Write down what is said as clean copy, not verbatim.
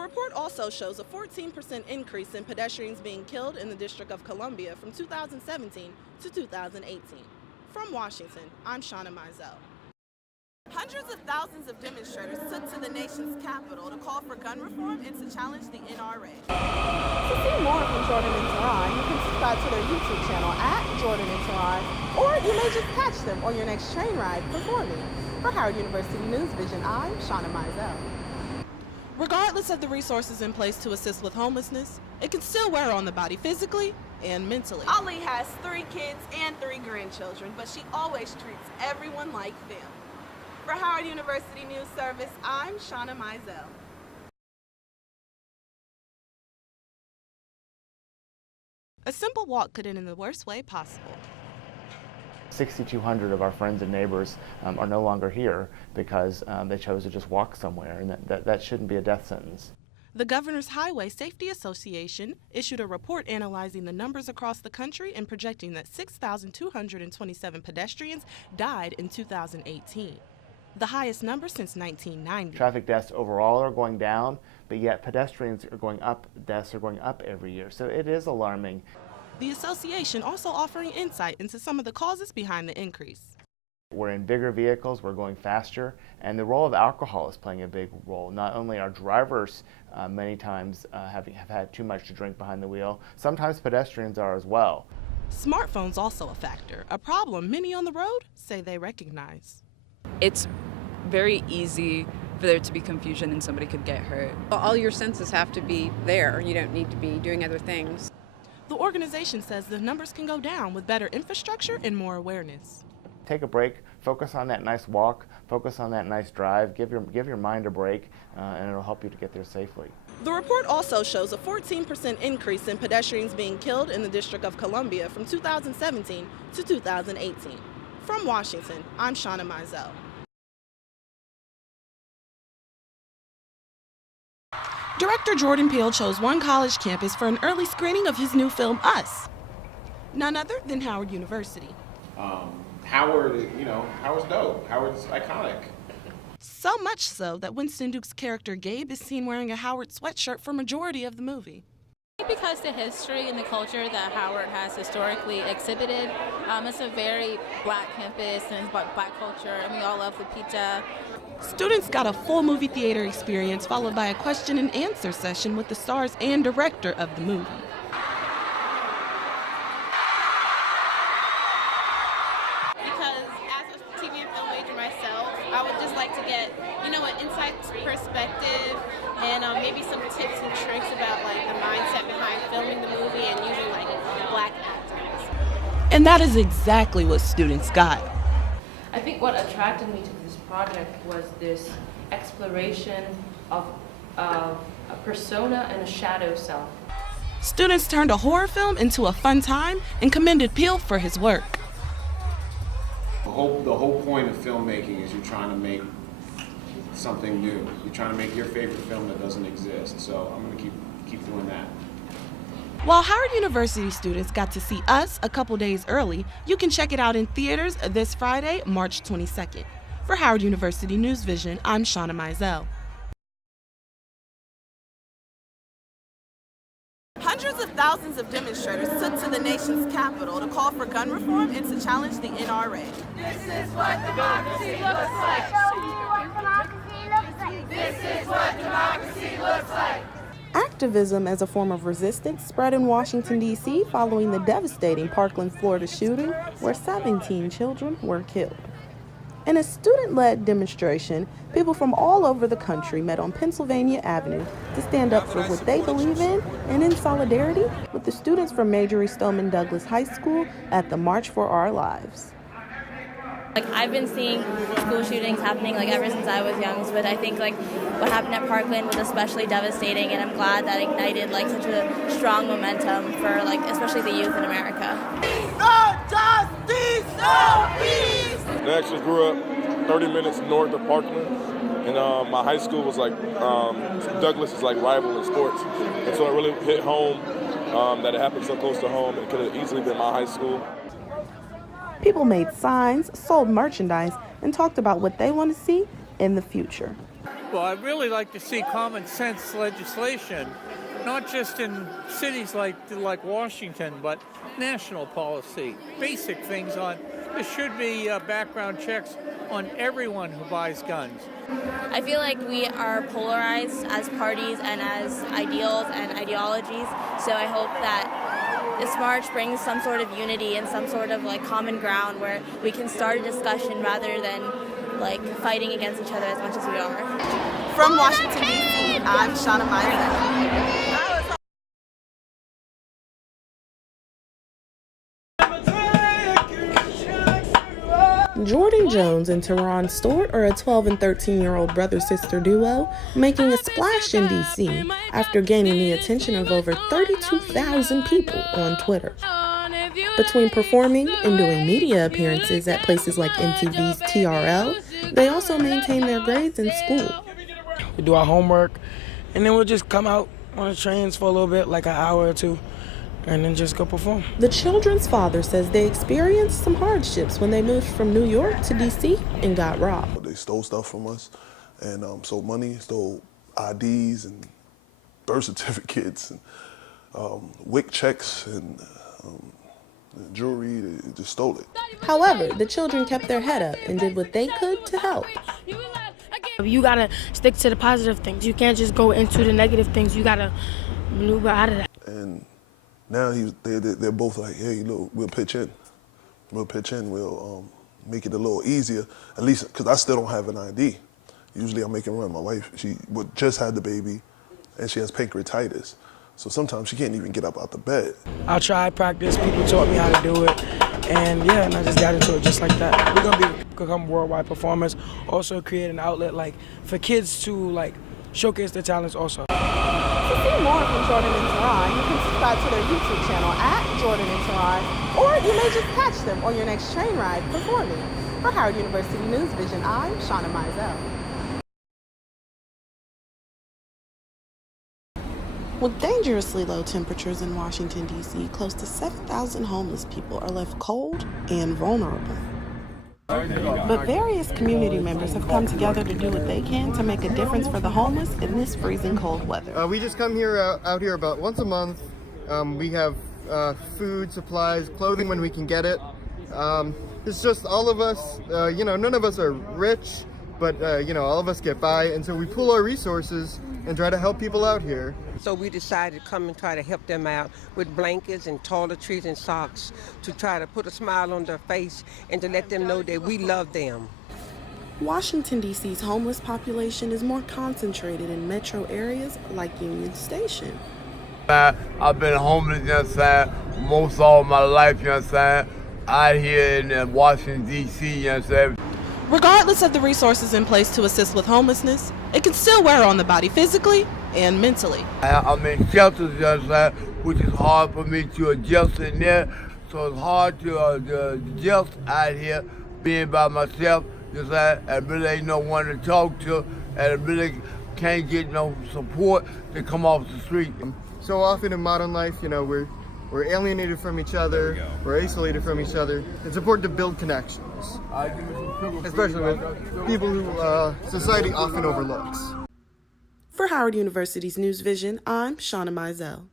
report also shows a 14% increase in pedestrians being killed in the District of Columbia from 2017 to 2018. From Washington, I'm Shauna Mizell. Hundreds of thousands of demonstrators took to the nation's capital to call for gun reform and to challenge the NRA. To see more from Jordan and Teron, you can subscribe to their YouTube channel at Jordan and Teron, or you may just catch them on your next train ride performing. For Howard University News Vision, I'm Shauna Mizell. Regardless of the resources in place to assist with homelessness, it can still wear on the body physically and mentally. Ali has 3 kids and 3 grandchildren, but she always treats everyone like them. For Howard University News Service, I'm Shauna Mizell. A simple walk could end in the worst way possible. 6,200 of our friends and neighbors are no longer here because they chose to just walk somewhere, and that shouldn't be a death sentence. The Governor's Highway Safety Association issued a report analyzing the numbers across the country and projecting that 6,227 pedestrians died in 2018, the highest number since 1990. Traffic deaths overall are going down, but yet pedestrians are going up, deaths are going up every year, so it is alarming. The association also offering insight into some of the causes behind the increase. We're in bigger vehicles, we're going faster, and the role of alcohol is playing a big role. Not only are drivers many times have had too much to drink behind the wheel, sometimes pedestrians are as well. Smartphones also a factor, a problem many on the road say they recognize. It's very easy for there to be confusion and somebody could get hurt. All your senses have to be there. You don't need to be doing other things. The organization says the numbers can go down with better infrastructure and more awareness. Take a break, focus on that nice walk, focus on that nice drive, give your mind a break, and it'll help you to get there safely. The report also shows a 14% increase in pedestrians being killed in the District of Columbia from 2017 to 2018. From Washington, I'm Shauna Mizell. Director Jordan Peele chose one college campus for an early screening of his new film, Us. None other than Howard University. Howard's dope. Howard's iconic. So much so that Winston Duke's character Gabe is seen wearing a Howard sweatshirt for majority of the movie. Because the history and the culture that Howard has historically exhibited, it's a very black campus and black culture, and we all love the pizza. Students got a full movie theater experience followed by a question and answer session with the stars and director of the movie. Because as a TV and film major myself, I would just like to get, an inside perspective and maybe some tips and tricks about the mindset behind filming the movie and using black actors. And that is exactly what students got. I think what attracted me to this project was this exploration of a persona and a shadow self. Students turned a horror film into a fun time and commended Peele for his work. The whole point of filmmaking is you're trying to make something new. You're trying to make your favorite film that doesn't exist. So I'm going to keep doing that. While Howard University students got to see Us a couple days early, you can check it out in theaters this Friday, March 22nd. For Howard University News Vision, I'm Shauna Mizell. Hundreds of thousands of demonstrators took to the nation's capital to call for gun reform and to challenge the NRA. This is what democracy looks like. Show me what democracy looks like. This is what democracy looks like. Activism as a form of resistance spread in Washington, D.C. following the devastating Parkland, Florida shooting where 17 children were killed. In a student-led demonstration, people from all over the country met on Pennsylvania Avenue to stand up for what they believe in and in solidarity with the students from Marjory Stoneman Douglas High School at the March for Our Lives. I've been seeing school shootings happening ever since I was young, but I think what happened at Parkland was especially devastating, and I'm glad that ignited such a strong momentum for especially the youth in America. No justice, no peace. I actually grew up 30 minutes north of Parkland, and my high school was Douglas is rival in sports, and so it really hit home that it happened so close to home. It could have easily been my high school. People made signs, sold merchandise, and talked about what they want to see in the future. Well, I'd really like to see common sense legislation, not just in cities like Washington, but national policy. Basic things on, there should be background checks on everyone who buys guns. I feel like we are polarized as parties and as ideals and ideologies, so I hope that this march brings some sort of unity and some sort of like common ground where we can start a discussion rather than like fighting against each other as much as we are. From Washington, D.C., I'm Shauna Mizell. Jordan Jones and Teron Stewart are a 12 and 13-year-old brother-sister duo making a splash in D.C. after gaining the attention of over 32,000 people on Twitter. Between performing and doing media appearances at places like MTV's TRL, they also maintain their grades in school. We do our homework, and then we'll just come out on the trains for a little bit, like an hour or two, and then just go perform. The children's father says they experienced some hardships when they moved from New York to D.C. and got robbed. They stole stuff from us and stole money, stole IDs and birth certificates and WIC checks and jewelry. They just stole it. However, the children kept their head up and did what they could to help. You gotta stick to the positive things. You can't just go into the negative things. You gotta maneuver out of that. And now they're both like, hey, look, we'll pitch in. We'll make it a little easier, at least because I still don't have an ID. Usually I make it run. My wife, she just had the baby, and she has pancreatitis. So sometimes she can't even get up out the bed. I tried practice. People taught me how to do it. And yeah, and I just got into it just like that. We're gonna become worldwide performers. Also create an outlet like for kids to like showcase their talents also. To see more from Jordan and Teron, you can subscribe to their YouTube channel at Jordan and Teron, or you may just catch them on your next train ride performing. For Howard University News Vision, I'm Shauna Mizell. With dangerously low temperatures in Washington, D.C., close to 7,000 homeless people are left cold and vulnerable. But various community members have come together to do what they can to make a difference for the homeless in this freezing cold weather. We just come here out here about once a month. We have food, supplies, clothing when we can get it. It's just all of us, none of us are rich, but all of us get by, and so we pool our resources and try to help people out here. So we decided to come and try to help them out with blankets and toiletries and socks to try to put a smile on their face and to let them know that we love them. Washington, D.C.'s homeless population is more concentrated in metro areas like Union Station. I've been homeless, you know what I'm saying, most all my life, you know what I'm saying, out here in Washington, D.C., you know what I'm saying. Regardless of the resources in place to assist with homelessness, it can still wear on the body physically and mentally. I'm in shelters, you know what I'm saying, which is hard for me to adjust in there. So it's hard to adjust out here, being by myself, you know what I'm saying, and really ain't no one to talk to, and really can't get no support to come off the street. So often in modern life, we're alienated from each other, we're isolated from each other. It's important to build connections, especially with people who society often overlooks. For Howard University's News Vision, I'm Shauna Mizell.